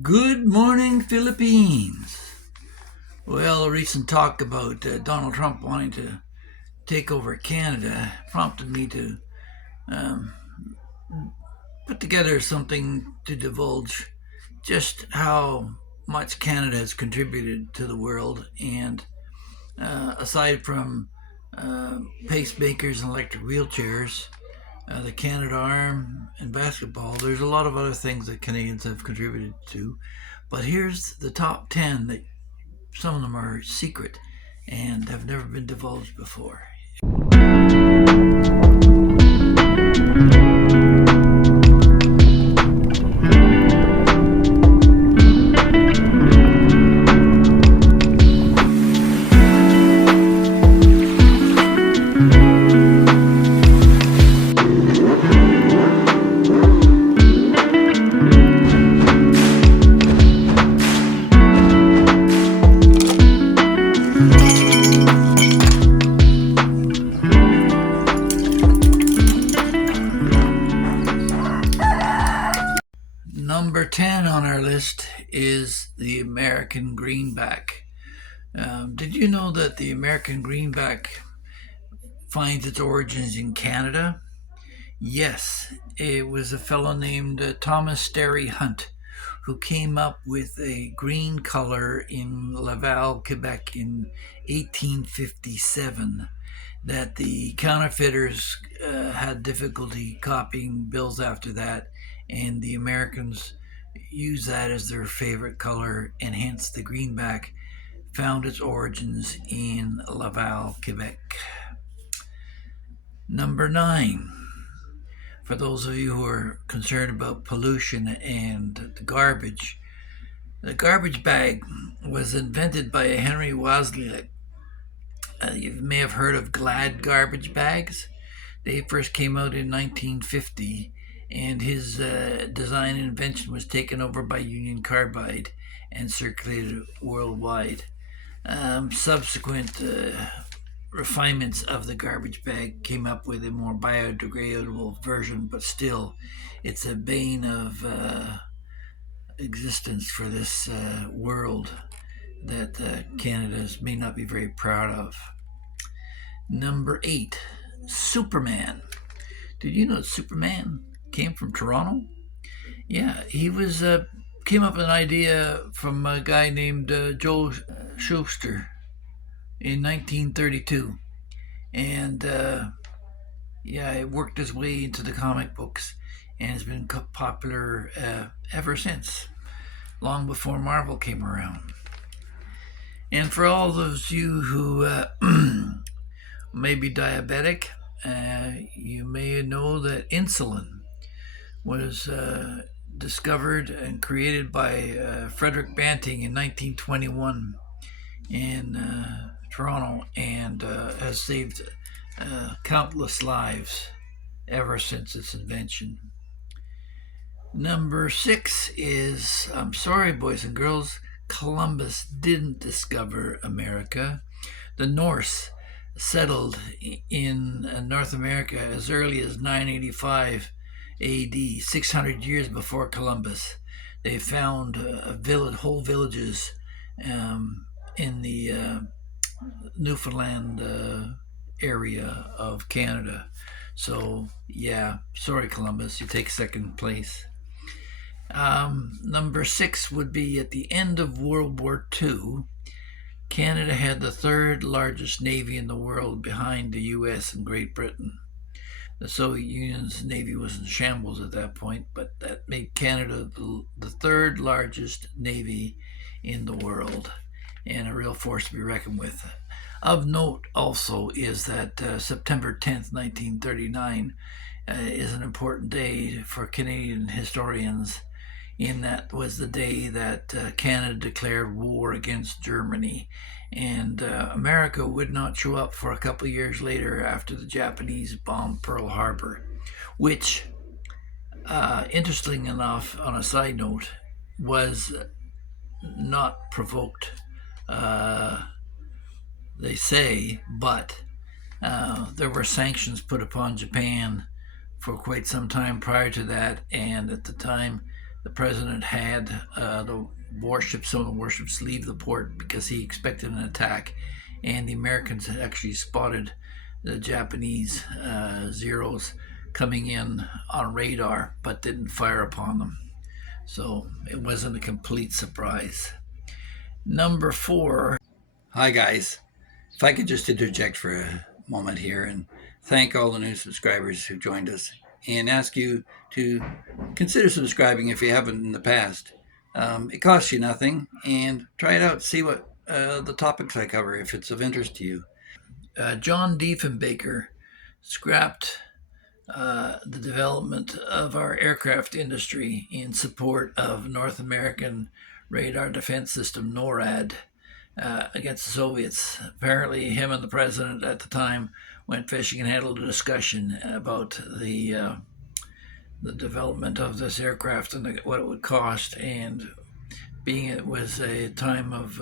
Good morning, Philippines. Well, a recent talk about Donald Trump wanting to take over Canada prompted me to um, put together something to divulge just how much Canada has contributed to the world. And aside from pacemakers and electric wheelchairs, the Canada Arm and basketball, there's a lot of other things that Canadians have contributed to. But here's the top 10 that some of them are secret and have never been divulged before. Number 10 on our list is the American greenback. Did you know that the American greenback finds its origins in Canada? Yes, it was a fellow named Thomas Sterry Hunt who came up with a green color in Laval, Quebec in 1857 that the counterfeiters had difficulty copying bills after that, and the Americans used that as their favorite color, and hence the greenback found its origins in Laval, Quebec. Number 9. For those of you who are concerned about pollution and the garbage bag was invented by Henry Wadsworth. You may have heard of Glad garbage bags. They first came out in 1950, and his design and invention was taken over by Union Carbide and circulated worldwide. Subsequent refinements of the garbage bag came up with a more biodegradable version, but still, it's a bane of existence for this world that Canada may not be very proud of. Number 8, Superman. Did you know that Superman came from Toronto? Yeah, he was came up with an idea from a guy named Joe Schuster in 1932, and yeah, it worked its way into the comic books and has been popular ever since, long before Marvel came around. And for all those of you who may be diabetic, you may know that insulin was discovered and created by Frederick Banting in 1921 in Toronto, and has saved countless lives ever since its invention. Number 6 is, I'm sorry, boys and girls, Columbus didn't discover America. The Norse settled in North America as early as 985 AD, 600 years before Columbus. They found whole villages in the Newfoundland area of Canada. So, yeah, sorry, Columbus, you take second place. Number 6 would be at the end of World War II. Canada had the third largest navy in the world behind the US and Great Britain. The Soviet Union's navy was in shambles at that point, but that made Canada the third largest navy in the world, and a real force to be reckoned with. Of note also is that September 10th, 1939 is an important day for Canadian historians, in that was the day that Canada declared war against Germany, and America would not show up for a couple of years later after the Japanese bombed Pearl Harbor, which, interesting enough, on a side note, was not provoked, they say, but there were sanctions put upon Japan for quite some time prior to that, and at the time the president had the warships, some of the warships, leave the port because he expected an attack, and the Americans had actually spotted the Japanese Zeros coming in on radar, but didn't fire upon them. So it wasn't a complete surprise. Number 4. Hi, guys. If I could just interject for a moment here and thank all the new subscribers who joined us and ask you to consider subscribing if you haven't in the past. It costs you nothing, and try it out. See what the topics I cover, if it's of interest to you. John Diefenbaker scrapped the development of our aircraft industry in support of North American Radar Defense System, NORAD, against the Soviets. Apparently, him and the president at the time went fishing and had a little discussion about the development of this aircraft and what it would cost. And being it was a time of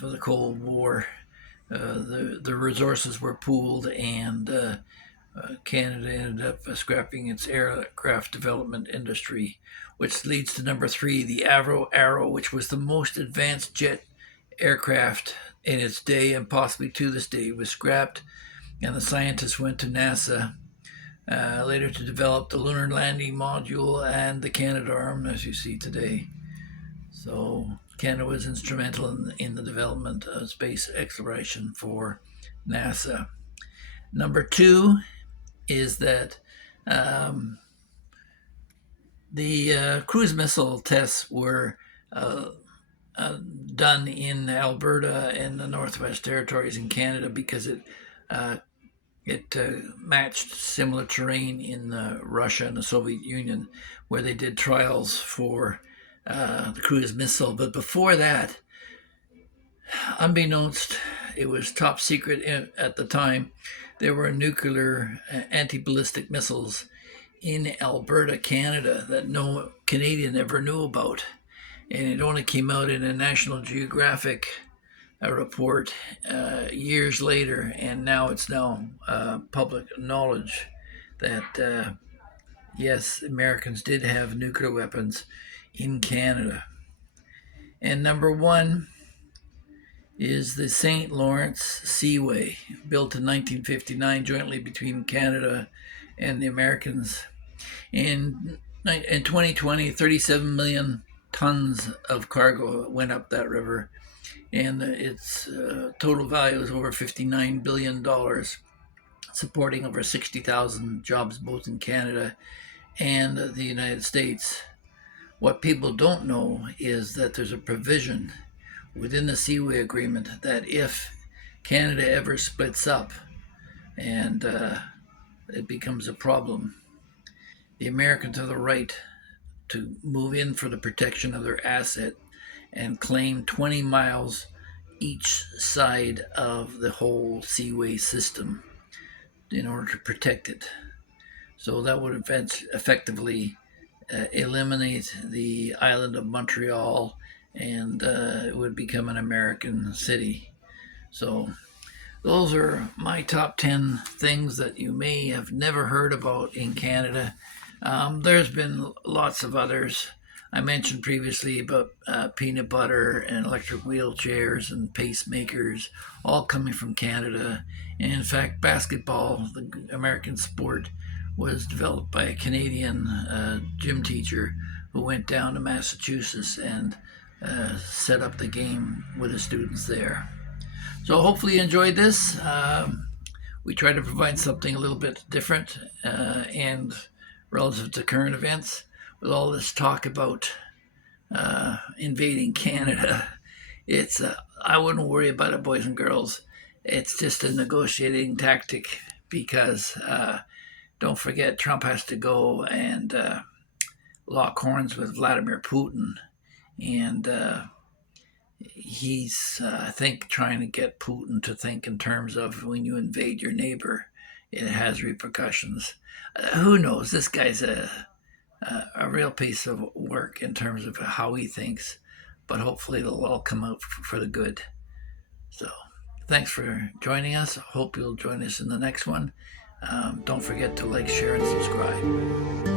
the Cold War, the resources were pooled, and Canada ended up scrapping its aircraft development industry, which leads to number 3, the Arrow, which was the most advanced jet aircraft in its day and possibly to this day, was scrapped, and the scientists went to NASA later to develop the lunar landing module and the Canadarm, as you see today. So Canada was instrumental in the development of space exploration for NASA. Number 2 is that the cruise missile tests were done in Alberta and the Northwest Territories in Canada because it matched similar terrain in Russia and the Soviet Union, where they did trials for the cruise missile. But before that, unbeknownst, it was top secret at the time, there were nuclear anti-ballistic missiles in Alberta, Canada, that no Canadian ever knew about. And it only came out in a National Geographic report years later, and now it's public knowledge that yes, Americans did have nuclear weapons in Canada. And number 1 is the St. Lawrence Seaway, built in 1959 jointly between Canada and the Americans. In 2020, 37 million tons of cargo went up that river, and its total value is over $59 billion, supporting over 60,000 jobs both in Canada and the United States. What people don't know is that there's a provision within the Seaway Agreement that if Canada ever splits up and it becomes a problem, the Americans have the right to move in for the protection of their asset and claim 20 miles each side of the whole seaway system in order to protect it. So that would effectively eliminate the island of Montreal, and it would become an American city. So those are my top 10 things that you may have never heard about in Canada. There's been lots of others. I mentioned previously about peanut butter and electric wheelchairs and pacemakers, all coming from Canada. And in fact, basketball, the American sport, was developed by a Canadian gym teacher who went down to Massachusetts and set up the game with the students there. So hopefully you enjoyed this. We try to provide something a little bit different and relative to current events. With all this talk about invading Canada, it's I wouldn't worry about it, boys and girls. It's just a negotiating tactic because don't forget, Trump has to go and lock horns with Vladimir Putin, and he's I think trying to get Putin to think in terms of when you invade your neighbor, it has repercussions. Who knows? This guy's a real piece of work in terms of how he thinks, but hopefully it'll all come out for the good. So thanks for joining us. Hope you'll join us in the next one. Don't forget to like, share, and subscribe.